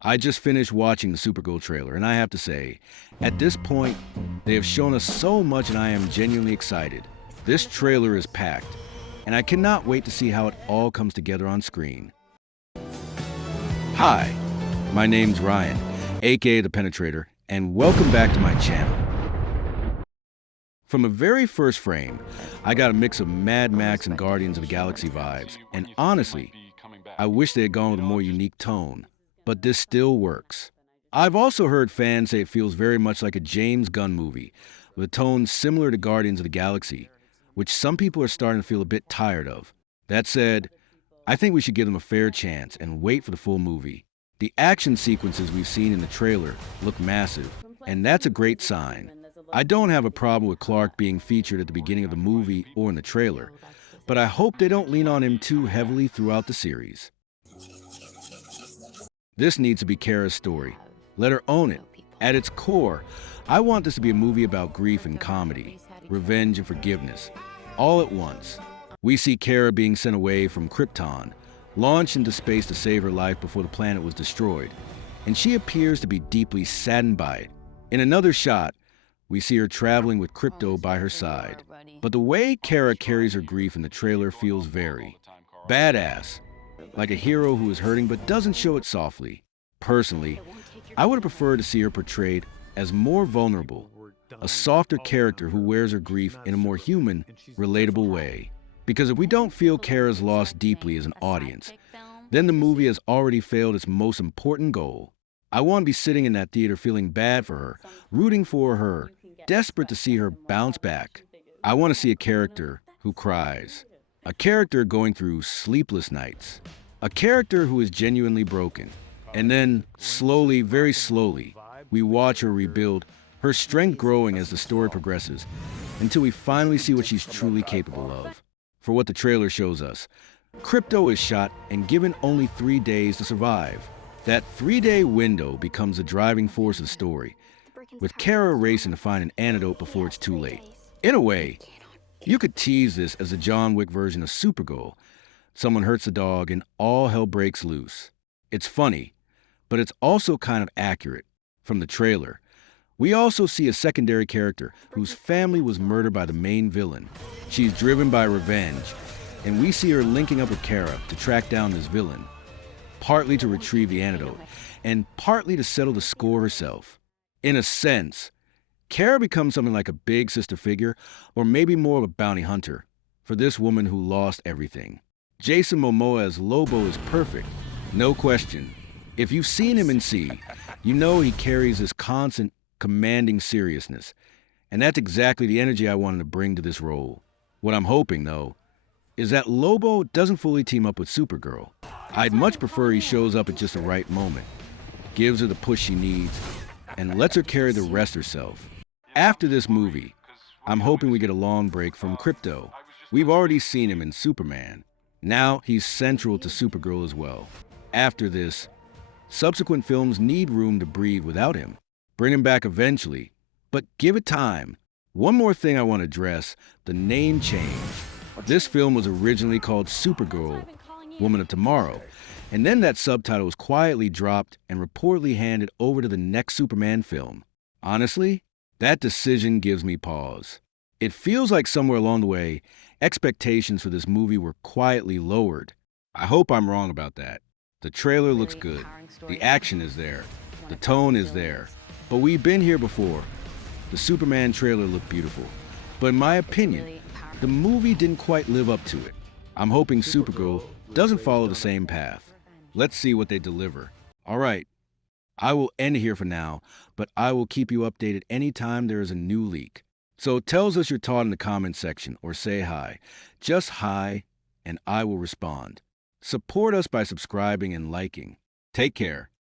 I just finished watching the Supergirl trailer, and I have to say, at this point, they have shown us so much, and I am genuinely excited. This trailer is packed, and I cannot wait to see how it all comes together on screen. Hi, my name's Ryan, aka The Penetrator, and welcome back to my channel. From the very first frame, I got a mix of Mad Max and Guardians of the Galaxy vibes, and honestly, I wish they had gone with a more unique tone, but this still works. I've also heard fans say it feels very much like a James Gunn movie, with a tone similar to Guardians of the Galaxy, which some people are starting to feel a bit tired of. That said, I think we should give them a fair chance and wait for the full movie. The action sequences we've seen in the trailer look massive, and that's a great sign. I don't have a problem with Clark being featured at the beginning of the movie or in the trailer, but I hope they don't lean on him too heavily throughout the series. This needs to be Kara's story. Let her own it. At its core, I want this to be a movie about grief and comedy, revenge and forgiveness, all at once. We see Kara being sent away from Krypton, launched into space to save her life before the planet was destroyed, and she appears to be deeply saddened by it. In another shot, we see her traveling with Crypto by her side. But the way Kara carries her grief in the trailer feels very badass, like a hero who is hurting but doesn't show it softly. Personally, I would have preferred to see her portrayed as more vulnerable, a softer character who wears her grief in a more human, relatable way. Because if we don't feel Kara's loss deeply as an audience, then the movie has already failed its most important goal. I want to be sitting in that theater feeling bad for her, rooting for her, desperate to see her bounce back. I want to see a character who cries, a character going through sleepless nights, a character who is genuinely broken. And then, slowly, very slowly, we watch her rebuild, her strength growing as the story progresses, until we finally see what she's truly capable of. For what the trailer shows us, Crypto is shot and given only 3 days to survive. That 3-day window becomes the driving force of the story, with Kara racing to find an antidote before it's too late. In a way, you could tease this as a John Wick version of Supergirl. Someone hurts a dog and all hell breaks loose. It's funny, but it's also kind of accurate. From the trailer, we also see a secondary character whose family was murdered by the main villain. She's driven by revenge, and we see her linking up with Kara to track down this villain, partly to retrieve the antidote, and partly to settle the score herself. In a sense, Kara becomes something like a big sister figure, or maybe more of a bounty hunter, for this woman who lost everything. Jason Momoa as Lobo is perfect, no question. If you've seen him in C, you know he carries this constant, commanding seriousness, and that's exactly the energy I wanted to bring to this role. What I'm hoping, though, is that Lobo doesn't fully team up with Supergirl. I'd much prefer he shows up at just the right moment, gives her the push she needs, and lets her carry the rest herself. After this movie, I'm hoping we get a long break from Crypto. We've already seen him in Superman. Now he's central to Supergirl as well. After this, subsequent films need room to breathe without him. Bring him back eventually, but give it time. One more thing I want to address, the name change. This film was originally called Supergirl, Woman of Tomorrow, and then that subtitle was quietly dropped and reportedly handed over to the next Superman film. Honestly, that decision gives me pause. It feels like somewhere along the way, expectations for this movie were quietly lowered. I hope I'm wrong about that. The trailer looks good, the action is there, the tone is there, but we've been here before. The Superman trailer looked beautiful, but in my opinion, the movie didn't quite live up to it. I'm hoping Supergirl doesn't follow the same path. Let's see what they deliver. All right, I will end here for now, but I will keep you updated anytime there is a new leak. So tell us your thought in the comment section or say hi. Just hi, and I will respond. Support us by subscribing and liking. Take care.